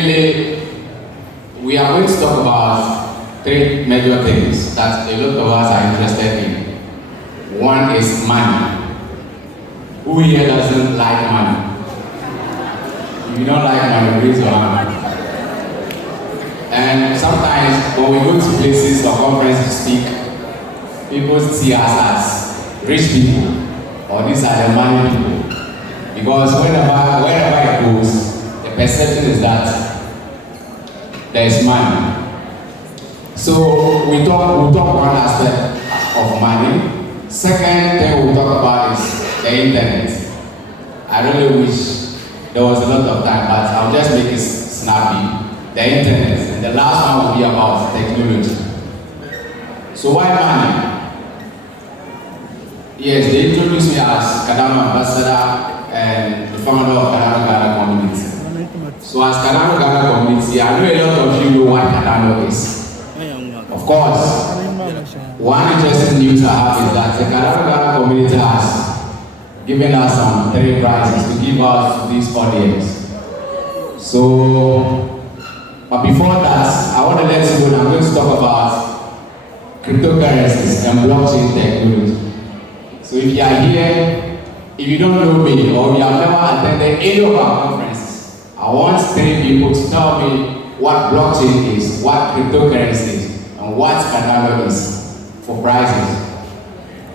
mainly, we are going to talk about three major things that a lot of us are interested in. One is money. Who here doesn't like money? If you don't like money, raise your hand. And sometimes when we go to places or conferences to speak, people see us as rich people, or these are the money people. Because wherever it goes, the perception is that there is money. So we'll talk one aspect of money. Second thing we'll talk about is the internet. I really wish there was a lot of time, but I'll just make it snappy. The internet. And the last one will be about technology. So why money? Yes, they introduced me as Cardano ambassador and the founder of Cardano Ghana Community. So as Cardano Ghana Community, I know a lot of you know what Cardano is. Of course, one interesting news I have is that the Cardano Ghana Community has given us some 3 prizes to give out to this audience. So, but before that, I want to let you know that I'm going to talk about cryptocurrencies and blockchain technology. So if you are here, if you don't know me or you have never attended any of our conferences, I want 3 people to tell me what blockchain is, what cryptocurrency is, and what Cardano is for prizes.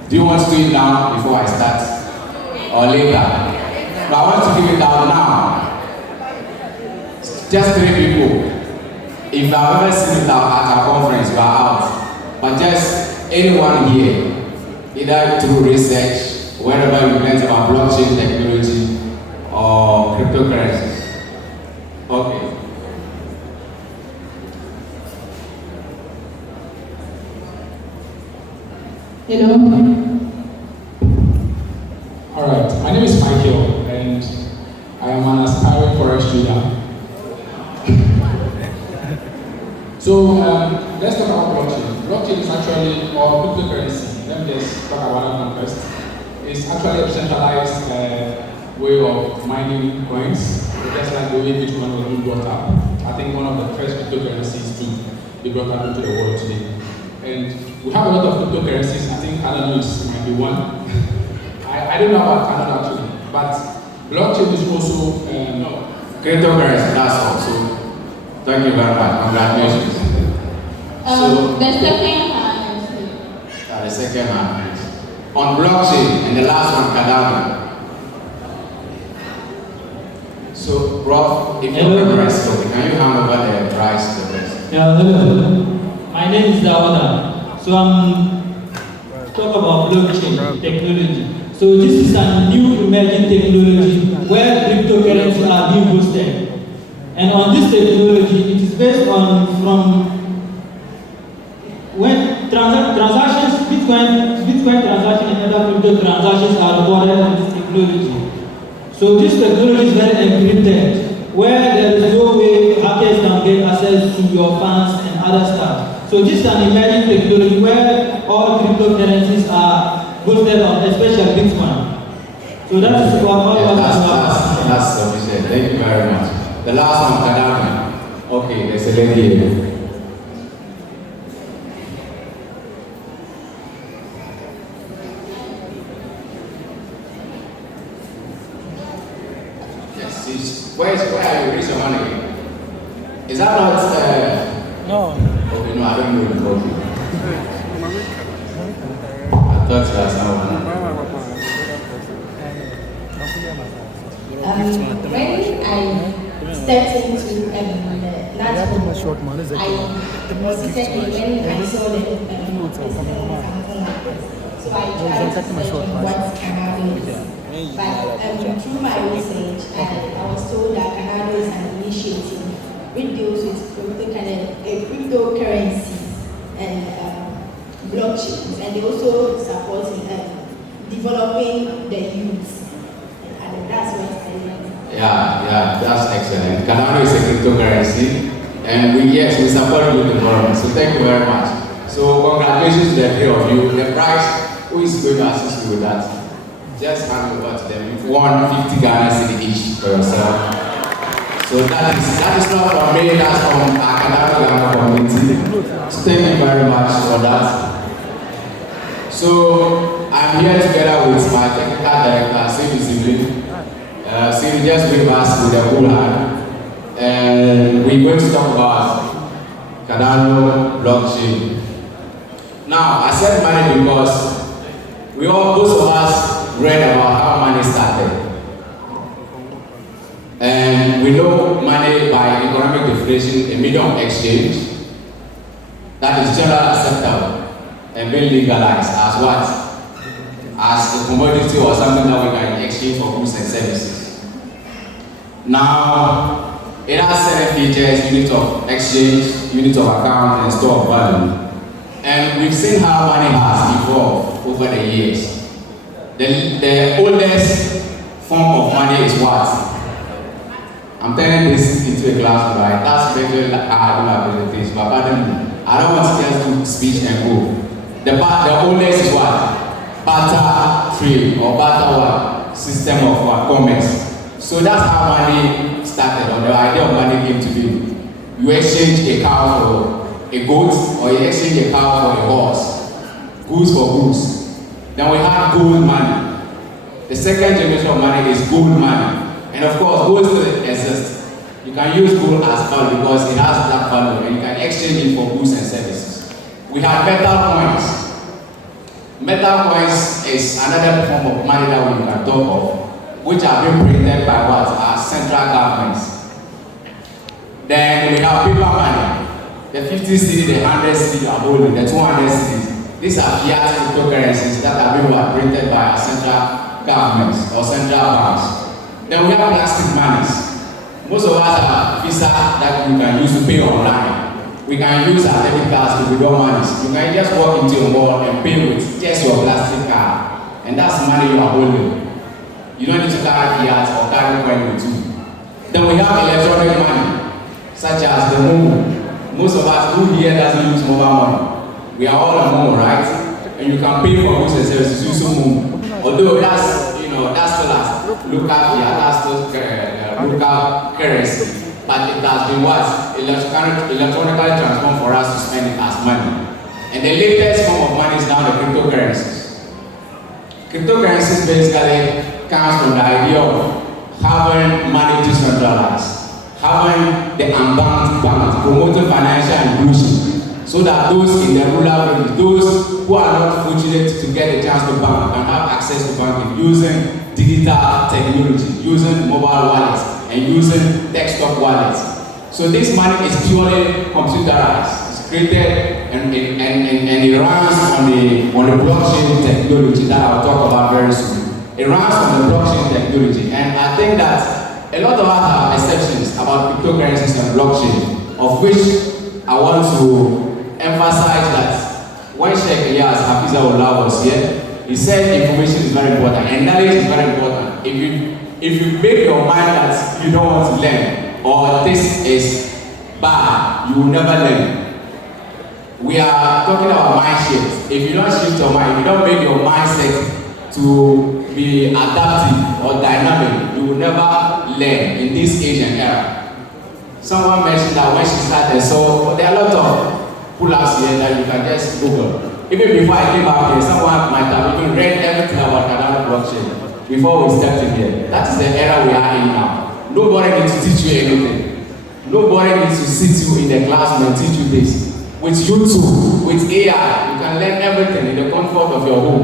Do you want to do it now before I start? Or later? But I want to give it out now. Just 3 people. If I've ever seen it at a conference, you are out. But just anyone here, either through research, wherever you learn about blockchain technology or cryptocurrencies. Okay. Hello. Alright, my name is Michael and I am an aspiring forest trader. So let's talk about blockchain. Blockchain is actually, or cryptocurrency, let me just talk about that first. It's actually a decentralized way of mining coins, just like the way Bitcoin was being brought up. I think one of the first cryptocurrencies to be brought up into the world today. And we have a lot of cryptocurrencies. I think Cardano might be one. I don't know about Cardano actually, but blockchain is also Cryptocurrency, that's all. So thank you very much. Congratulations. The second hand. The second hand. On blockchain, and the last one, Cardano. So, Prof, if you're interested, can you hand over the prize to the rest? Yeah, hello. My name is Dawada. So I'm talk about blockchain technology. So this is a new emerging technology where cryptocurrencies are being hosted. And on this technology, it is based on from when transactions, Bitcoin transactions and other crypto transactions are recorded on this technology. So this technology is very encrypted, where there is no way hackers can get access to your funds and other stuff. So this is an emerging technology where all cryptocurrencies are hosted on, especially Bitcoin. So that is what that's sufficient. Thank you very much. The last one, Cardano. Okay, there's a lady here. Yes, where are you? Raise your hand again. Is that not No. Okay, no, I don't know the body. I thought that's not one. When I stepped into the natural, I was second when I saw the so I tried to search on what Cardano is. But through my research, I was told that Cardano is an initiative which deals with cryptocurrencies and blockchains, and they also support developing the youth. And that's what I learned. Yeah, that's excellent. Cardano is a cryptocurrency, and we support youth development. So thank you very much. So congratulations to the 3 of you. The prize, who is going to assist you with that? Just hand over to them. You've won 50 Ghana cedi each for yourself. So So that is not from me, that's from our Cardano Ghana Community. So thank you very much for that. So I'm here together with my technical director, Sylvie Sylvie. Sylvie just gave us with a cool hand. And we're going to talk about Cardano Blockchain. Now, I said money because most of us read about how money started. And we know money by economic definition, a medium of exchange that is generally acceptable and being legalized as what? As a commodity or something that we can exchange for goods and services. Now, it has certain features, unit of exchange, unit of account, and store of value. And we've seen how money has evolved over the years. The oldest form of money is what? I'm turning this into a classroom, right? That's very hard to abilities, but pardon me. I don't want to just do speech and go. The oldest is what? Barter trade or barter what? System of commerce. So that's how money started, or the idea of money came to be. You exchange a cow for a goat, or you exchange a cow for a horse. Goods for goods. Then we have gold money. The second generation of money is gold money. And of course, gold still exists. You can use gold as value because it has that value, and you can exchange it for goods and services. We have metal coins. Metal coins is another form of money that we can talk of, which are being printed by what? Our central governments. Then we have paper money. The 50 cedi, the 100 cedi are holding, the 200 cedis. These are fiat cryptocurrencies that are being printed by our central governments or central banks. Then we have plastic monies. Most of us have Visa that we can use to pay online. We can use our debit cards to withdraw monies. You can just walk into a mall and pay with just your plastic card. And that's money you are holding. You don't need to carry fiat or carry coin with you. Then we have electronic money, such as the Momo. Most of us who here doesn't use mobile money. We are all on Momo, right? And you can pay for goods and services using Momo. Although that's still as local fiat, that's still local currency. But it has been what? Electronically transformed for us to spend it as money. And the latest form of money is now the cryptocurrencies. Cryptocurrencies basically comes from the idea of having money decentralized, having the unbanked banks, promoting financial inclusion, so that those in the rural areas, those who are not fortunate to get a chance to bank, can have access to banking using digital technology, using mobile wallets, and using desktop wallets. So this money is purely computerized. It's created and it runs on the blockchain technology that I'll talk about very soon. It runs on the blockchain technology, and I think that a lot of us have perceptions about cryptocurrencies and blockchain, of which I want to emphasize that when Sheikh Elias Hafizahullah was here, he said information is very important and knowledge is very important. If you make your mind that you don't want to learn or this is bad, you will never learn. We are talking about mind shift. If you don't shift your mind, if you don't make your mindset to be adaptive or dynamic, you will never learn in this age and era. Someone mentioned that when she started, so there are a lot of pull-ups here that you can just Google. Even before I came out here, someone might have even read everything about Cardano Blockchain before we stepped in here. That is the era we are in now. Nobody needs to teach you anything. Nobody needs to sit you in the classroom and teach you this. With YouTube, with AI, you can learn everything in the comfort of your home.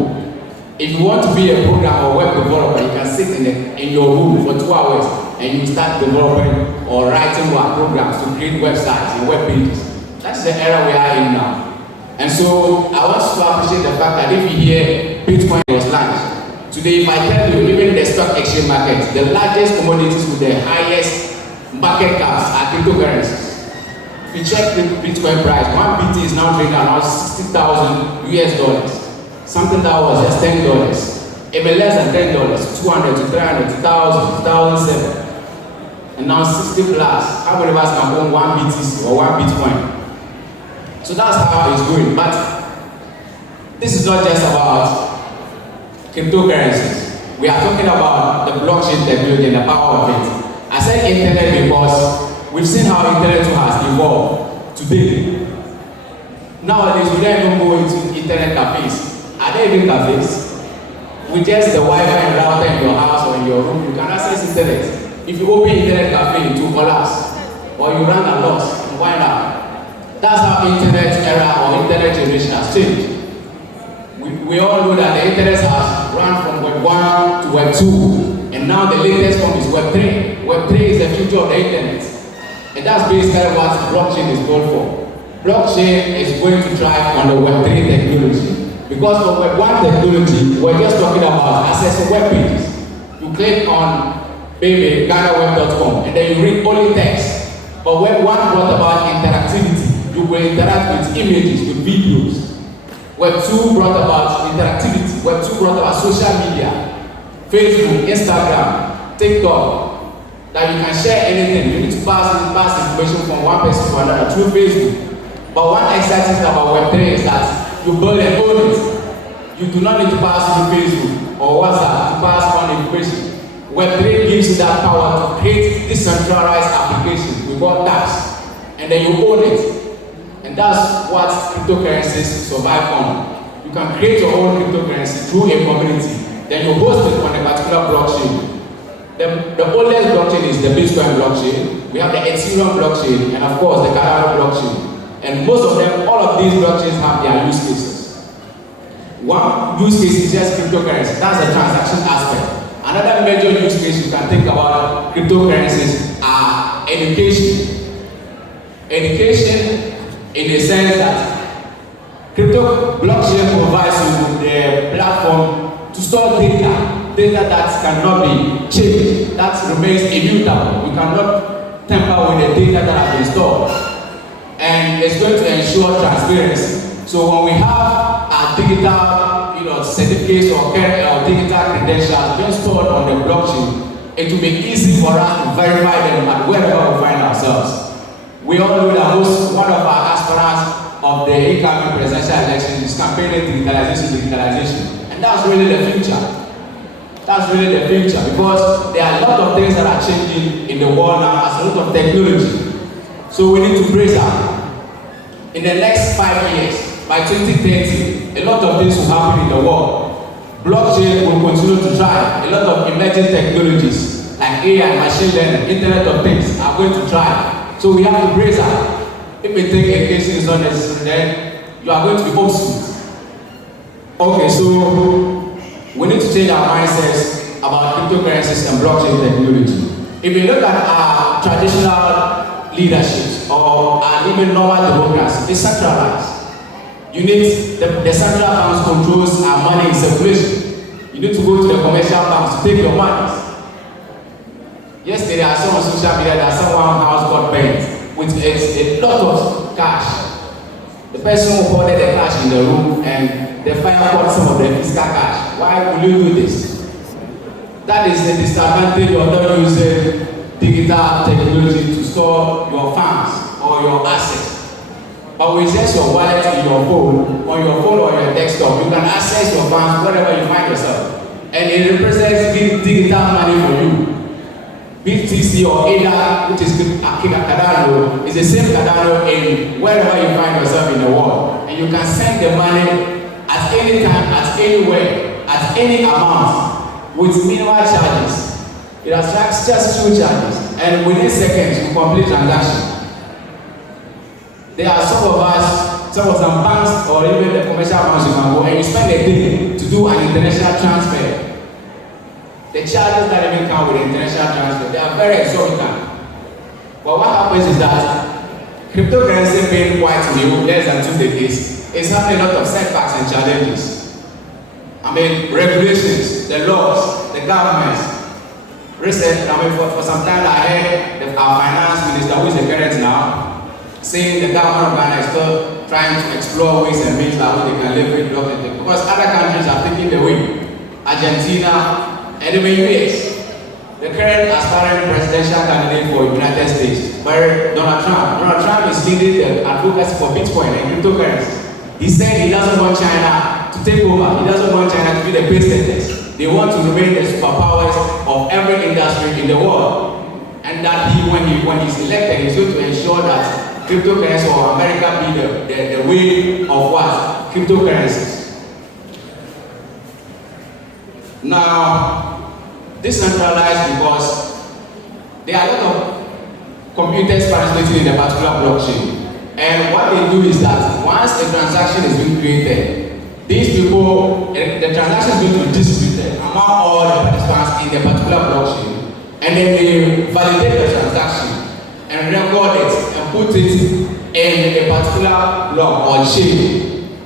If you want to be a programmer or web developer, you can sit in your room for 2 hours and you start developing or writing programs to create websites and web pages. That's the era we are in now. And so I want to appreciate the fact that if you hear Bitcoin was launched, today if I tell you, even the stock exchange market, the largest commodities with the highest market caps are cryptocurrencies. If you check the Bitcoin price, 1 BT is now trading around $60,000 US. Something that was just $10. Even less than $10, 200 to 300 to 1,000, 1,007. And now 60 plus. How many of us can own 1 BTC or 1 Bitcoin? So that's how it's going. But this is not just about cryptocurrencies. We are talking about the blockchain technology and the power of it. As said internet because we've seen how internet has evolved today. Nowadays, we don't even go into internet cafes. Are there even cafes? With just the Wi-Fi and router in your house or in your room, you can access internet. If you open internet cafe, it will collapse. Or you run a loss and wind up. That's how internet era or internet generation has changed. We all know that the internet has run from Web 1 to Web 2, and now the latest form is Web 3. Web 3 is the future of the internet. And that's basically what blockchain is built for. Blockchain is going to thrive on the Web 3 technology. Because for Web 1 technology, we're just talking about accessing web pages. You click on maybe GhanaWeb.com and then you read only text. But Web 1 brought about interactivity. You will interact with images, with videos. Web 2 brought about interactivity. Web 2 brought about social media, Facebook, Instagram, TikTok, that you can share anything. You need to pass information from one person to another through Facebook. But one exciting thing about Web 3 is that you build and own it. You do not need to pass through Facebook or WhatsApp to pass on information. Web 3 gives you that power to create decentralized applications without tax, and then you own it. And that's what cryptocurrencies survive on. You can create your own cryptocurrency through a community, then you host it on a particular blockchain. The oldest blockchain is the Bitcoin blockchain. We have the Ethereum blockchain, and of course the Cardano blockchain. And most of them, all of these blockchains have their use cases. One use case is just cryptocurrency. That's the transaction aspect. Another major use case you can think about cryptocurrencies are education. Education in the sense that crypto blockchain provides you with the platform to store data that cannot be changed, that remains immutable. You cannot tamper with the data that has been stored. And it's going to ensure transparency. So when we have our digital certificates or digital credentials being stored on the blockchain, it will be easy for us to verify them at wherever we find ourselves. We all know that one of our aspirants of the incoming presidential election is campaigning digitalization. And that's really the future. That's really the future, because there are a lot of things that are changing in the world now as a lot of technology. So we need to brace up. In the next 5 years, by 2030, a lot of things will happen in the world. Blockchain will continue to thrive. A lot of emerging technologies like AI, machine learning, Internet of Things are going to thrive. So we have to brace up. If we think education is not necessary, then you are going to be obsolete. Okay, so we need to change our mindsets about cryptocurrencies and blockchain technology. If you look at our traditional leaderships or even normal democracy, it's centralized. You need the central banks controls our money in circulation. You need to go to the commercial banks to take your money. Yesterday I saw on social media that someone's house got burnt with a lot of cash. The person who hoarded the cash in the room and the fire caught some of the physical cash. Why will you do this? That is the disadvantage of not using digital technology to store your funds or your assets. But with just your wallet in your phone, on your phone or your desktop, you can access your funds wherever you find yourself. And it represents digital money for you. BTC or ADA, which is Cardano, is the same Cardano in wherever you find yourself in the world. And you can send the money at any time, at anywhere, at any amount, with minimal charges. It attracts just 2 charges, and within seconds you complete transaction. There are some banks or even the commercial banks you can go and you spend a day to do an international transfer. The charges that even come with the international transfer, they are very exorbitant. But what happens is that cryptocurrency being quite new, less than 2 decades, is having a lot of setbacks and challenges. I mean, regulations, the laws, the governments. Recently, for some time I heard our finance minister, who is the current now, saying the government of Ghana is still trying to explore ways and means by which they can leverage blockchain, because other countries are taking the way. Argentina and even US. The current aspiring presidential candidate for the United States, Donald Trump. Donald Trump is leading the advocacy for Bitcoin and cryptocurrency. He said he doesn't want China to take over. He doesn't want China to be the base status. They want to remain the superpowers of every industry in the world. And and that when he's elected, he's going to ensure that cryptocurrency or America be the way of what? Cryptocurrencies. Now, decentralized because there are a lot of computers participating in a particular blockchain. And what they do is that once a transaction is being created, these people, the transaction is going to be distributed among all the participants in the particular blockchain, and then they validate the transaction and record it and put it in a particular block or chain.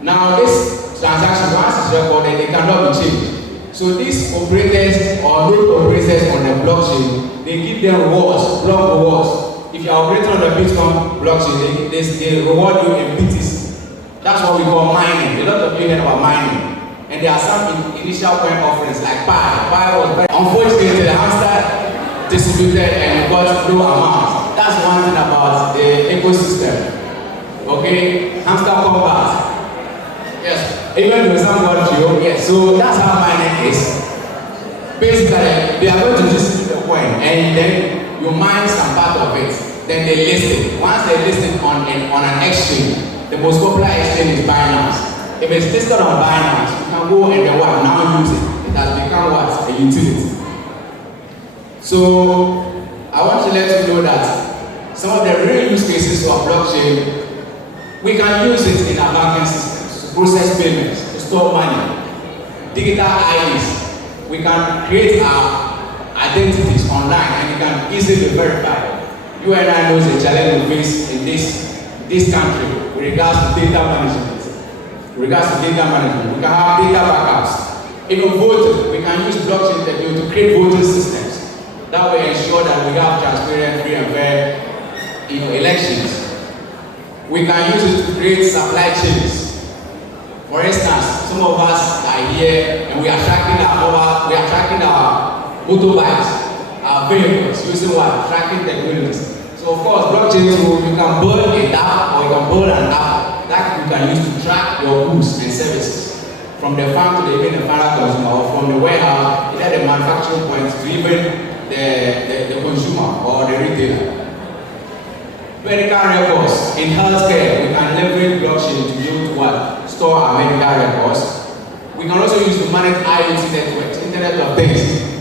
Now this transaction, once it's recorded, it cannot be changed. So these operators or node operators on the blockchain, they give them rewards, block rewards. If you are operating on the Bitcoin blockchain, they reward you in BTC. That's what we call mining. A lot of you heard about mining. And there are some initial coin offerings like Pi. Pi was very unfortunately the hamster distributed and got low amounts. That's one thing about the ecosystem. Okay? Hamster combat. Yes. Even though some got you, yes. So that's how mining is. Basically, they are going to distribute the coin and then you mine some part of it, then they list it. Once they list it on an exchange, the most popular exchange is Binance. If it's listed on Binance, you can go and then what? Now use it. It has become what? A utility. So I want to let you know that some of the real use cases of blockchain, we can use it in our banking systems to process payments, to store money, digital IDs. We can create our identities online and you can easily verify. You and I know the challenge we face in this country with regards to data management. We can have data backups. Even voting, we can use blockchain technology to create voting systems. That will ensure that we have transparent, free and fair elections. We can use it to create supply chains. For instance, some of us are here and we are tracking our motorbikes, our vehicles, using what? Tracking technologies. So of course, blockchain tool, you can build a app or you can build an app that you can use to track your goods and services from the farm to even the final consumer, or from the warehouse, either the manufacturing point to even the consumer or the retailer. Medical records in healthcare, we can leverage blockchain to be able to what? Store our medical records. We can also use to manage IoT networks, Internet of Things.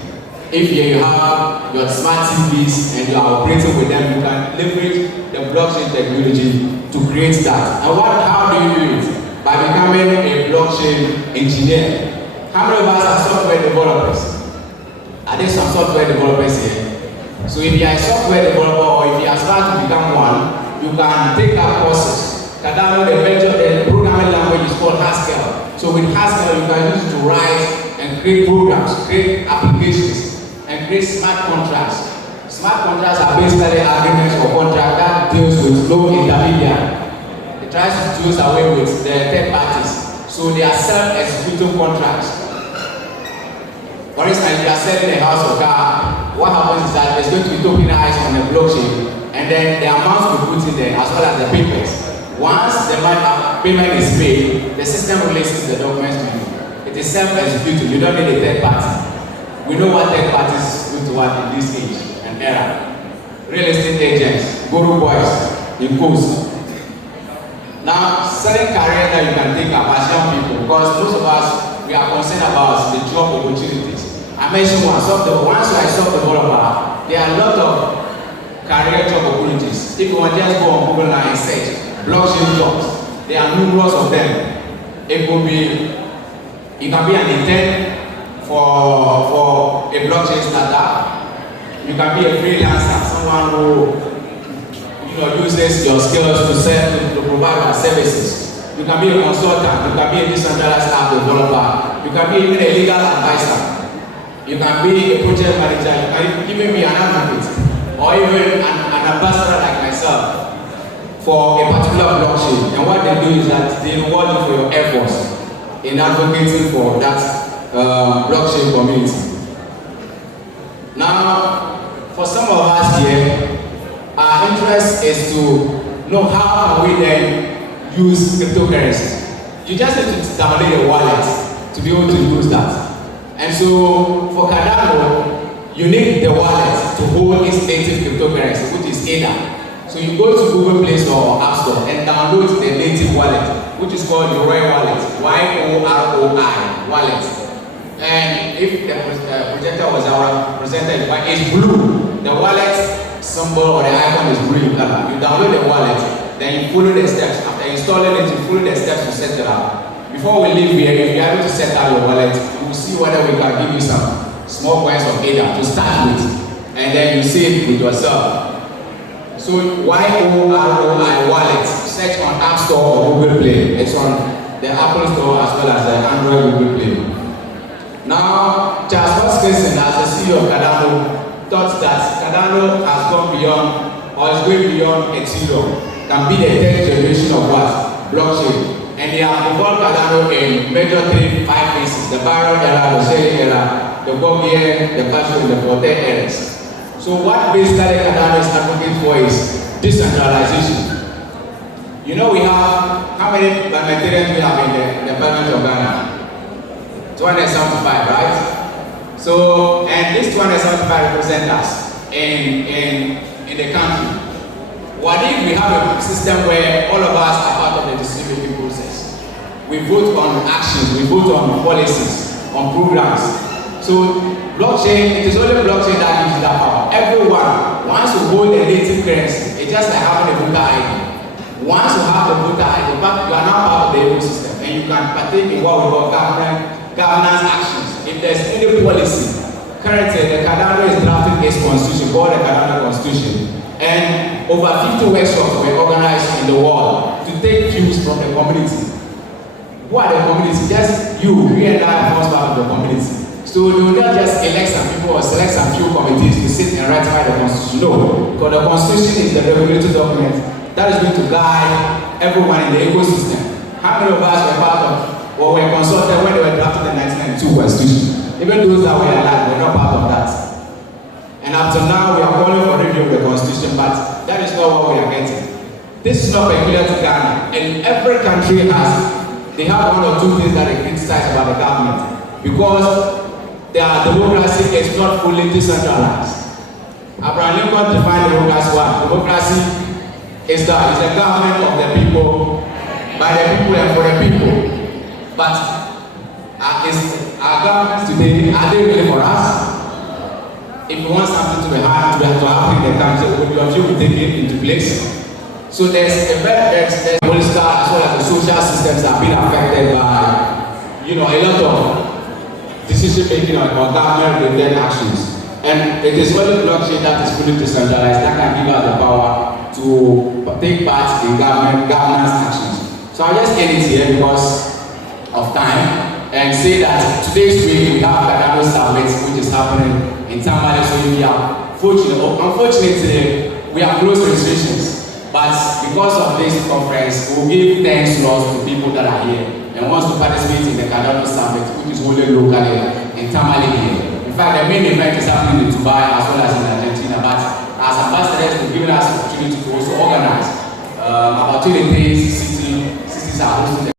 If you have your smart TVs and you are operating with them, you can leverage the blockchain technology to create that. And how do you do it? By becoming a blockchain engineer. How many of us are software developers? Are there some software developers here? So if you are a software developer or if you are about to become one, you can take up courses. Cardano, the programming language is called Haskell. So with Haskell, you can use it to write and create programs, create applications, and create smart contracts. Smart contracts are basically agreements or contracts that deals with no intermediary. It tries to do away with the third parties. So they are self-executing contracts. For instance, if you are selling a house or car, what happens is that there's going to be tokenized on the blockchain, and then the amounts we put in there as well as the papers. Once the payment is paid, the system releases the documents to you. It is self-executing. You don't need a third party. We know what third parties do to what in this age and era. Real estate agents, guru boys, in course. Now, certain careers that you can take up as young people, because most of us, we are concerned about the job opportunities. I mentioned once you are a software developer, there are a lot of career job opportunities. If you want to just go on Google and search blockchain jobs, there are numerous of them. It can be an intern for a blockchain startup. You can be a freelancer, someone who uses your skills to provide services. You can be a consultant, you can be a decentralized app developer, you can be even a legal advisor, you can be a project manager, you can even be an advocate, or even an ambassador like myself for a particular blockchain. And what they do is that they reward you for your efforts in advocating for that blockchain community. Now, for some of us here, our interest is to know how can we then use cryptocurrency. You just need to download a wallet to be able to use that. And so for Cardano, you need the wallet to hold its native cryptocurrency, which is ADA. So you go to Google Play Store or App Store and download the native wallet, which is called Yoroi Wallet, Y-O-R-O-I wallet. And if the projector was our presenter, it's blue. The wallet symbol or the icon is blue in color. You download the wallet, then you follow the steps. After installing it, you follow the steps to set it up. Before we leave here, if you're able to set up your wallet, we will see whether we can give you some small coins of ADA to start with, and then you see it with yourself. So Y-O-R-O-I wallet, search on App Store or Google Play. It's on the Apple Store as well as the Android Google Play. Now, Charles Hoskinson, as the CEO of Cardano, thought that Cardano has gone beyond, or is going beyond Ethereum, can be the 10th generation of what? Blockchain. And they have involved Cardano in major 3-5 phases: the Byron era, the Shelley era, the Bobier, the Castro, and the Forte eras. So what basically Cardano is advocating for is decentralization. You know, we have, how many parliamentarians we have in the Parliament of Ghana? 275, right? So, and this 275 represent us in the country. What if we have a system where all of us are part of the decision-making process? We vote on actions, we vote on policies, on programs. So blockchain, it is only blockchain that gives you that power. Everyone wants to hold a native currency. It's just like having a voter ID. Once you have the voter ID, you are now part of the ecosystem, and you can partake in what we call governance actions. If there's any policy, currently the Cardano is drafting its constitution, called the Cardano Constitution, and over 50 workshops were organized in the world to take views from the community. Who are the community? Just you and I form part of the community. So they will not just elect some people or select some few committees to sit and ratify the Constitution. No, because the Constitution is the regulatory document that is going to guide everyone in the ecosystem. How many of us were part of or were consulted when they were drafting the 1992 Constitution? Even those that were alive were not part of that. And up to now, we are calling for review of the Constitution, but that is not what we are getting. This is not peculiar to Ghana, and every country they have one or two things that they criticize about the government, because their democracy is not fully decentralized. Abraham Lincoln defined democracy what? Democracy is the government of the people, by the people and for the people. But our governments today, are they really for us? If we want something to happen in the country, your view will take it into place. So there's political as well as the social systems that have been affected by, a lot of decision making or government related actions. And it is only blockchain that is fully decentralized that can give us the power to take part in governance actions. So I'll just end it here because of time and say that today's week we have Cardano Summit, which is happening in Tamale. So we are unfortunately we have closed registrations, but because of this conference, we'll give thanks to people that are here and wants to participate in the Cardano Summit, which is holding locally in Tamale here. In fact, the main event is happening in Dubai as well as in Argentina, but as ambassadors, we've given us the opportunity to also organize about 23 cities are hosting